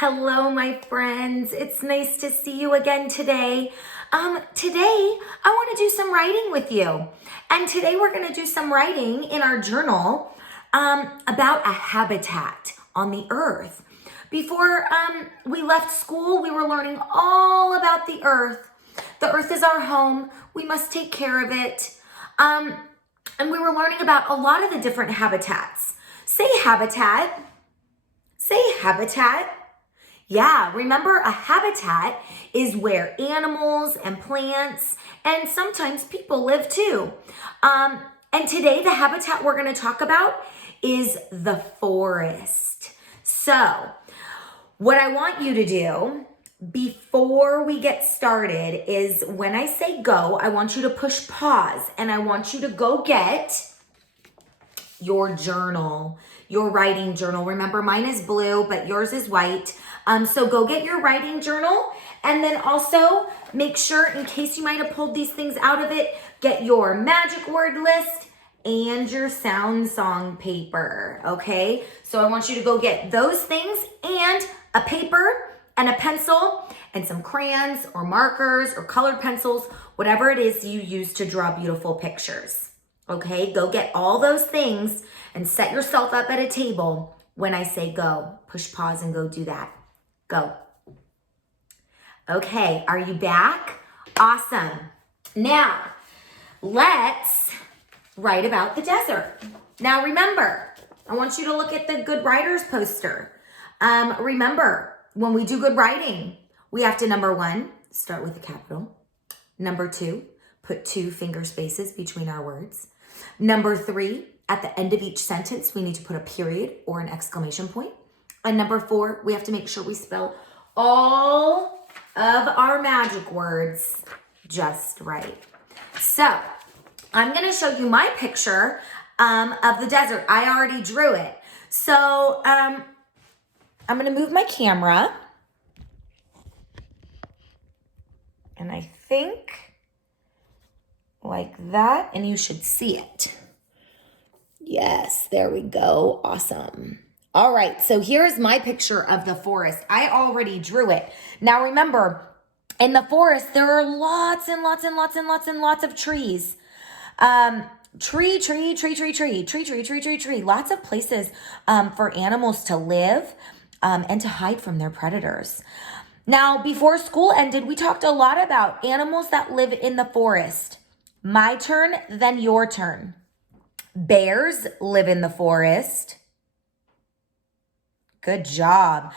Hello, my friends. It's nice to see you again today. Today, I want to do some writing with you. And today we're going to do some writing in our journal about a habitat on the earth. Before we left school, we were learning all about the earth. The earth is our home. We must take care of it. And we were learning about a lot of the different habitats. Say habitat. Say habitat. Yeah, remember a habitat is where animals and plants and sometimes people live too. And today the habitat we're going to talk about is the forest. So what I want you to do before we get started is when I say go, I want you to push pause and I want you to go get your journal, your writing journal. Remember, mine is blue, but yours is white. So go get your writing journal, and then also make sure, in case you might have pulled these things out of it, get your magic word list and your sound song paper, okay? So I want you to go get those things and a paper and a pencil and some crayons or markers or colored pencils, whatever it is you use to draw beautiful pictures. Okay, go get all those things and set yourself up at a table when I say go. Push pause and go do that. Go. Okay, are you back? Awesome. Now, let's write about the desert. Now remember, I want you to look at the Good Writers poster. Remember, when we do good writing, we have to, number one, start with a capital. Number two, put 2 finger spaces between our words. Number 3, at the end of each sentence, we need to put a period or an exclamation point. And number 4, we have to make sure we spell all of our magic words just right. So I'm going to show you my picture of the desert. I already drew it. So I'm going to move my camera. And I think like that, and you should see it. Yes, there we go. Awesome. All right, so here's my picture of the forest. I already drew it. Now remember, in the forest, there are lots and lots and lots and lots and lots of trees. Tree. Lots of places for animals to live and to hide from their predators. Now, before school ended, we talked a lot about animals that live in the forest. My turn, then your turn. Bears live in the forest. Good job.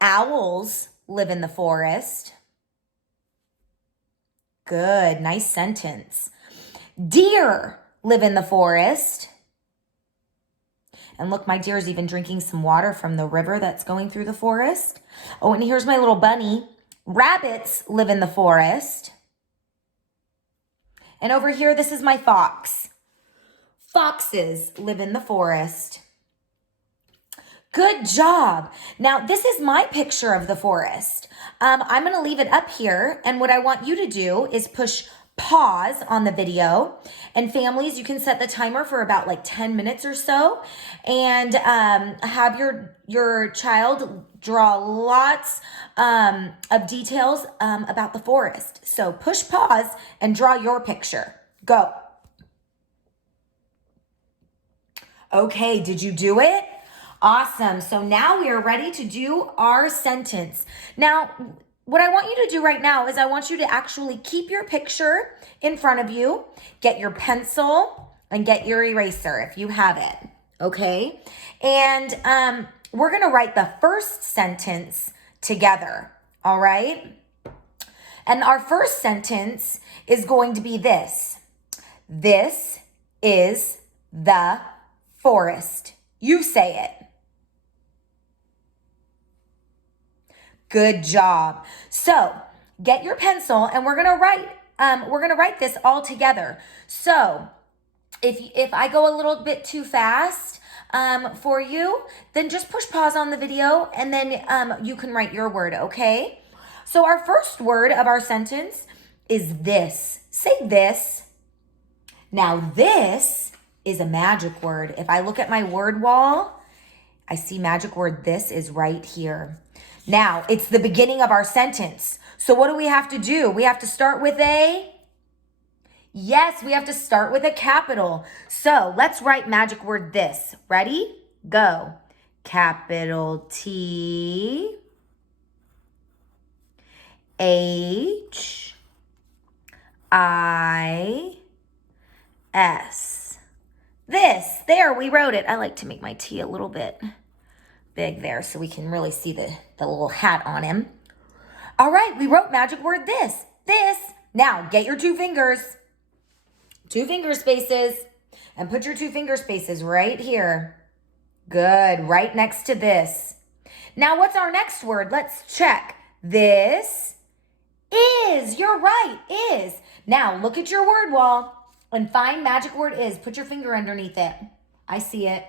Owls live in the forest. Good, nice sentence. Deer live in the forest. And look, my deer's even drinking some water from the river that's going through the forest. Oh, and here's my little bunny. Rabbits live in the forest. And over here, this is my fox. Foxes live in the forest. Good job. Now, this is my picture of the forest. I'm going to leave it up here. And what I want you to do is push pause on the video. And families, you can set the timer for about like 10 minutes or so. And have your child draw lots of details about the forest. So push pause and draw your picture. Go. Okay, did you do it? Awesome. So now we are ready to do our sentence. Now, what I want you to do right now is I want you to actually keep your picture in front of you, get your pencil and get your eraser if you have it, okay? And we're going to write the first sentence together, all right? And our first sentence is going to be this. This is the forest. You say it. Good job. So get your pencil and we're gonna write this all together. So if I go a little bit too fast for you, then just push pause on the video and then you can write your word, okay? So our first word of our sentence is this. Say this. Now this is a magic word. If I look at my word wall, I see magic word this is right here. Now, it's the beginning of our sentence. So what do we have to do? We have to start with yes, we have to start with a capital. So let's write magic word this. Ready? Go. Capital T H I S. This. There, we wrote it. I like to make my T a little bit big there so we can really see the little hat on him. All right, we wrote magic word this. This. Now, get your 2 fingers. 2 finger spaces. And put your 2 finger spaces right here. Good. Right next to this. Now, what's our next word? Let's check. This is. You're right. Is. Now, look at your word wall and find magic word is. Put your finger underneath it. I see it.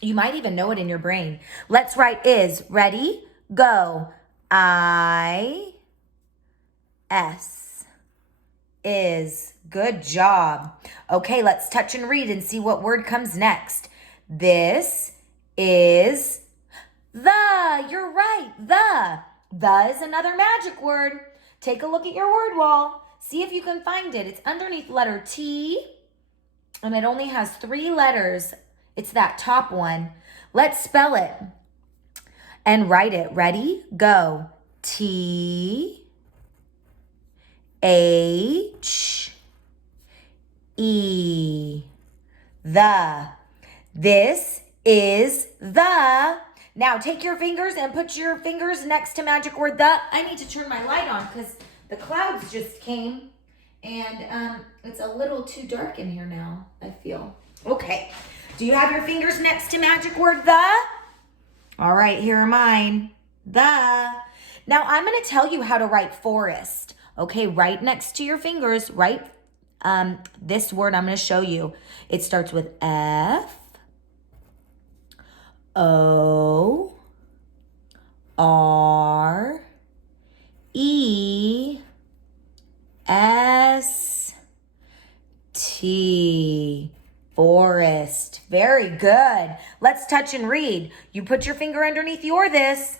You might even know it in your brain. Let's write is. Ready? Go. I S. Is. Good job. Okay, let's touch and read and see what word comes next. This is the. You're right. The. The is another magic word. Take a look at your word wall. See if you can find it. It's underneath letter T, and it only has 3 letters. It's that top one. Let's spell it and write it. Ready? Go. T H E. The. This is the. Now take your fingers and put your fingers next to magic word the. I need to turn my light on because the clouds just came and it's a little too dark in here now, I feel. Okay. Do you have your fingers next to magic word the? All right, here are mine. The. Now I'm going to tell you how to write forest. Okay, right next to your fingers, write this word I'm going to show you. It starts with F O R E S T. Forest. Very good. Let's touch and read. You put your finger underneath your this.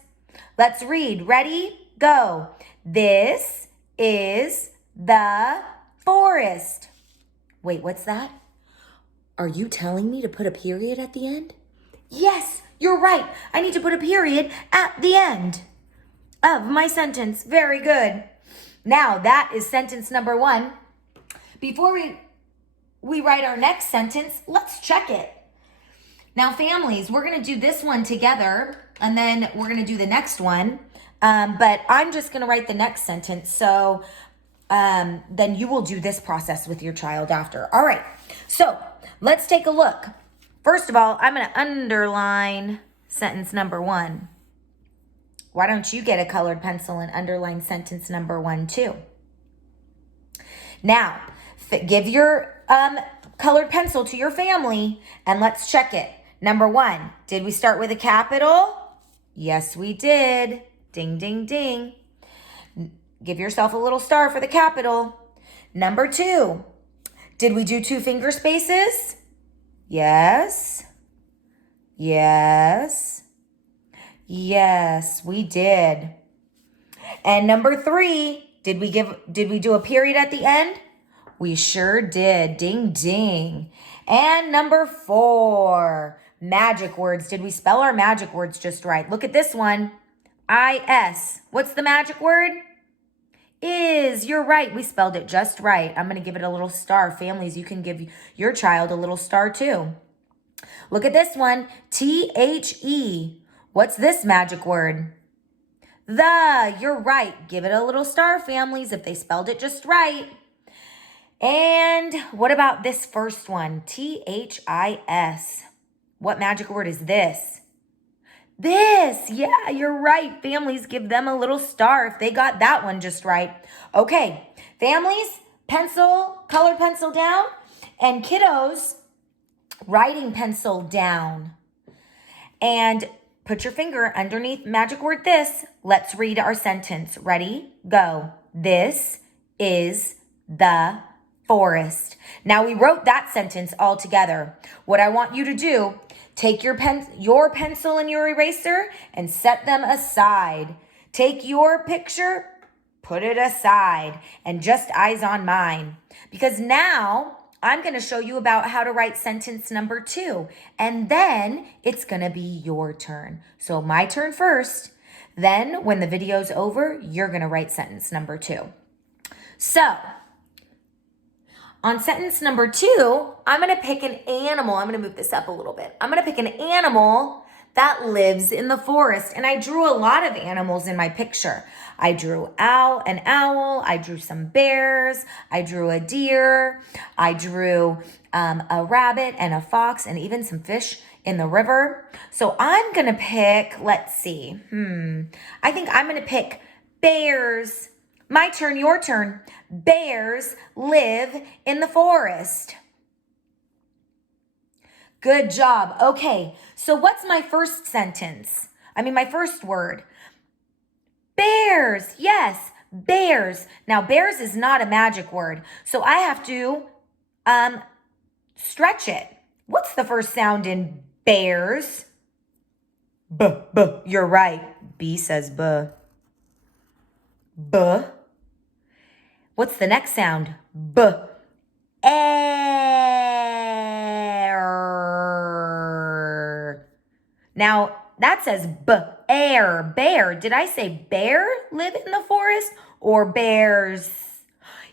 Let's read. Ready? Go. This is the forest. Wait, what's that? Are you telling me to put a period at the end? Yes, you're right. I need to put a period at the end of my sentence. Very good. Now, that is sentence number 1. Before we write our next sentence, let's check it. Now, families, we're going to do this one together, and then we're going to do the next one. But I'm just going to write the next sentence, so then you will do this process with your child after. All right, so let's take a look. First of all, I'm going to underline sentence number 1. Why don't you get a colored pencil and underline sentence number 1 too? Now, give your colored pencil to your family and let's check it. Number 1, did we start with a capital? Yes, we did. Ding, ding, ding. Give yourself a little star for the capital. Number 2, did we do 2 finger spaces? Yes. Yes. Yes, we did. And number 3, did we do a period at the end? We sure did. Ding, ding. And number 4, magic words. Did we spell our magic words just right? Look at this one. I-S. What's the magic word? Is. You're right. We spelled it just right. I'm going to give it a little star. Families, you can give your child a little star too. Look at this one. T-H-E. What's this magic word? The. You're right. Give it a little star, families, if they spelled it just right. And what about this first one? T-H-I-S. What magic word is this? This. Yeah, you're right. Families, give them a little star if they got that one just right. Okay, families, colored pencil down, and kiddos, writing pencil down. And put your finger underneath magic word this. Let's read our sentence. Ready? Go. This is the forest. Now we wrote that sentence all together. What I want you to do, Take your pencil and your eraser and set them aside. Take your picture, put it aside, and just eyes on mine. Because now I'm going to show you about how to write sentence number 2. And then it's going to be your turn. So my turn first. Then when the video's over, you're going to write sentence number 2. So on sentence number 2, I'm going to pick an animal. I'm going to move this up a little bit. I'm going to pick an animal that lives in the forest. And I drew a lot of animals in my picture. I drew an owl. I drew some bears. I drew a deer. I drew a rabbit and a fox and even some fish in the river. So I'm going to pick, let's see. I think I'm going to pick bears. My turn, your turn. Bears live in the forest. Good job. Okay, so what's my first sentence? My first word. Bears. Yes, bears. Now, bears is not a magic word, so I have to stretch it. What's the first sound in bears? B, b. You're right. B says b. B. What's the next sound? B. Air. Now, that says air, bear. Did I say bear live in the forest or bears?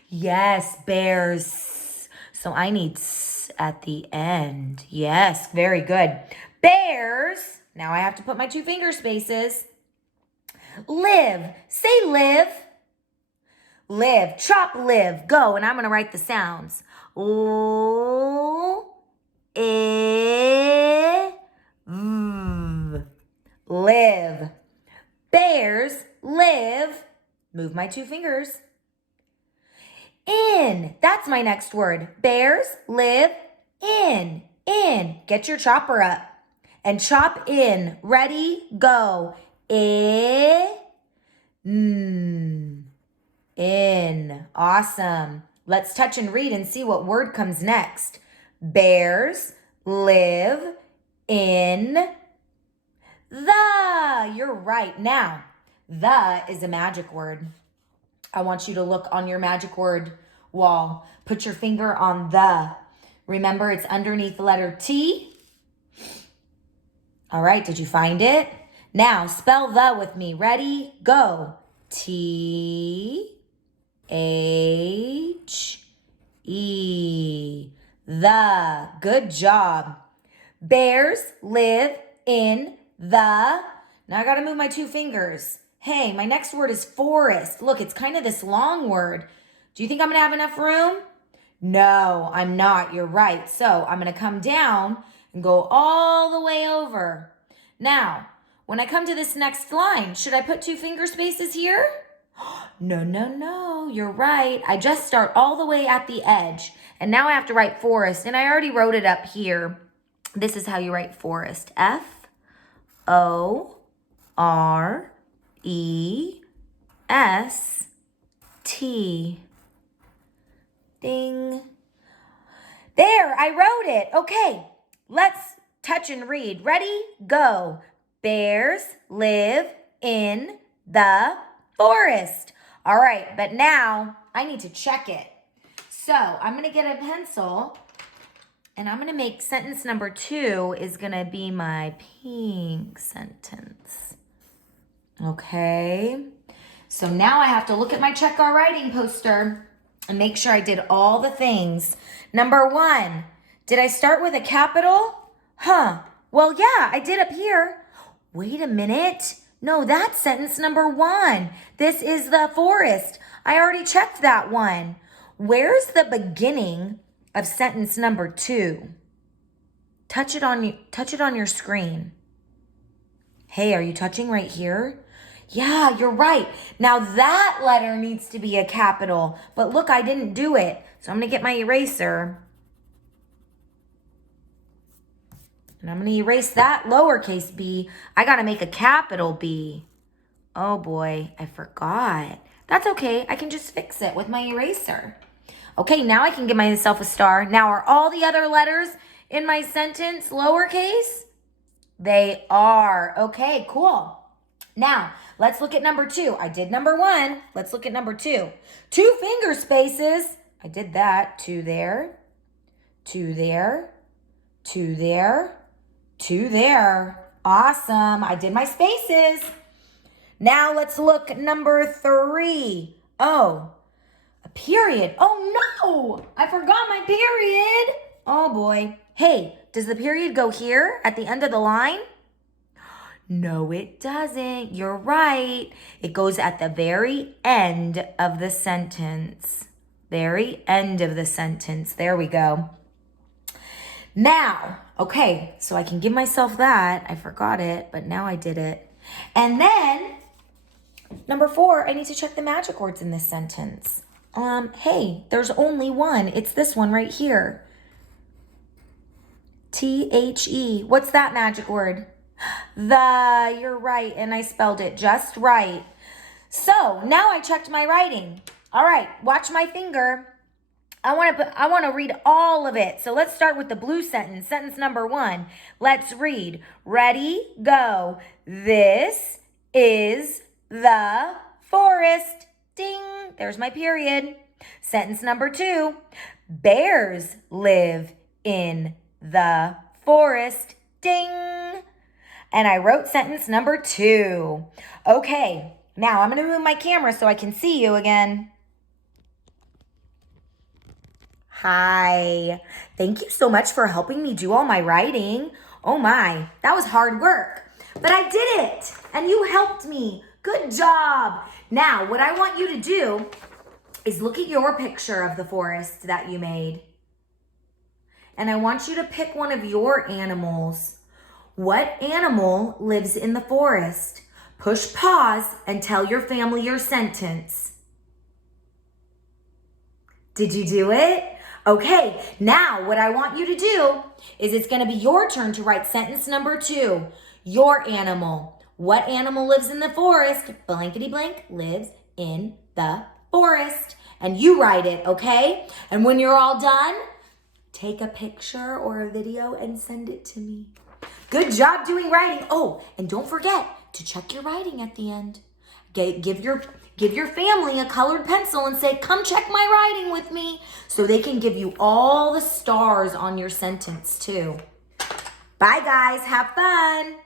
Yes, bears. So I need s at the end. Yes, very good. Bears. Now I have to put my 2 finger spaces. Live. Say live. Live. Chop live. Go. And I'm going to write the sounds. O, I, v. Live. Bears live. Move my 2 fingers. In. That's my next word. Bears live in. In. Get your chopper up. And chop in. Ready? Go. In. Awesome. Let's touch and read and see what word comes next. Bears live in the. You're right. Now, the is a magic word. I want you to look on your magic word wall. Put your finger on the. Remember, it's underneath the letter T. All right, did you find it? Now, spell the with me. Ready? Go. T-H-E. The. Good job. Bears live in the. Now I got to move my 2 fingers. Hey, my next word is forest. Look, it's kind of this long word. Do you think I'm going to have enough room? No, I'm not. You're right. So I'm going to come down and go all the way over. Now, when I come to this next line, should I put 2 finger spaces here? No. You're right. I just start all the way at the edge. And now I have to write forest. And I already wrote it up here. This is how you write forest. F-O-R-E-S-T. Ding. There, I wrote it. Okay, let's touch and read. Ready? Go. Bears live in the forest. All right, but now I need to check it. So I'm going to get a pencil and I'm going to make sentence number 2 is going to be my pink sentence. Okay. So now I have to look at my check our writing poster and make sure I did all the things. Number 1, did I start with a capital? Well, yeah, I did up here. Wait a minute. No, that's sentence number 1. This is the forest. I already checked that one. Where's the beginning of sentence number 2? Touch it on your screen. Hey, are you touching right here? Yeah, you're right. Now that letter needs to be a capital. But look, I didn't do it. So I'm going to get my eraser. And I'm going to erase that lowercase b. I got to make a capital B. Oh boy, I forgot. That's okay. I can just fix it with my eraser. Okay, now I can give myself a star. Now, are all the other letters in my sentence lowercase? They are. Okay, cool. Now, let's look at number 2. I did number 1. Let's look at number 2. 2 finger spaces. I did that. 2 there, 2 there, 2 there, 2 there. Awesome. I did my spaces. Now let's look at number 3. Oh, a period. Oh no, I forgot my period. Oh boy. Hey, does the period go here at the end of the line? No, it doesn't. You're right. It goes at the very end of the sentence. Very end of the sentence. There we go. Now, okay, so I can give myself that. I forgot it, but now I did it. And then, number 4, I need to check the magic words in this sentence. Hey, there's only one. It's this one right here. T-H-E. What's that magic word? You're right, and I spelled it just right. So, now I checked my writing. All right, watch my finger. I want to read all of it. So let's start with the blue sentence. Sentence number 1. Let's read. Ready, go. This is the forest. Ding. There's my period. Sentence number 2. Bears live in the forest. Ding. And I wrote sentence number 2. Okay, now I'm going to move my camera so I can see you again. Hi. Thank you so much for helping me do all my writing. Oh my, that was hard work. But I did it, and you helped me. Good job. Now, what I want you to do is look at your picture of the forest that you made. And I want you to pick one of your animals. What animal lives in the forest? Push pause and tell your family your sentence. Did you do it? Okay, now what I want you to do is it's going to be your turn to write sentence number 2. Your animal. What animal lives in the forest? Blankety blank lives in the forest. And you write it, okay? And when you're all done, take a picture or a video and send it to me. Good job doing writing. Oh, and don't forget to check your writing at the end. Give your family a colored pencil and say, come check my writing with me, so they can give you all the stars on your sentence too. Bye guys, have fun.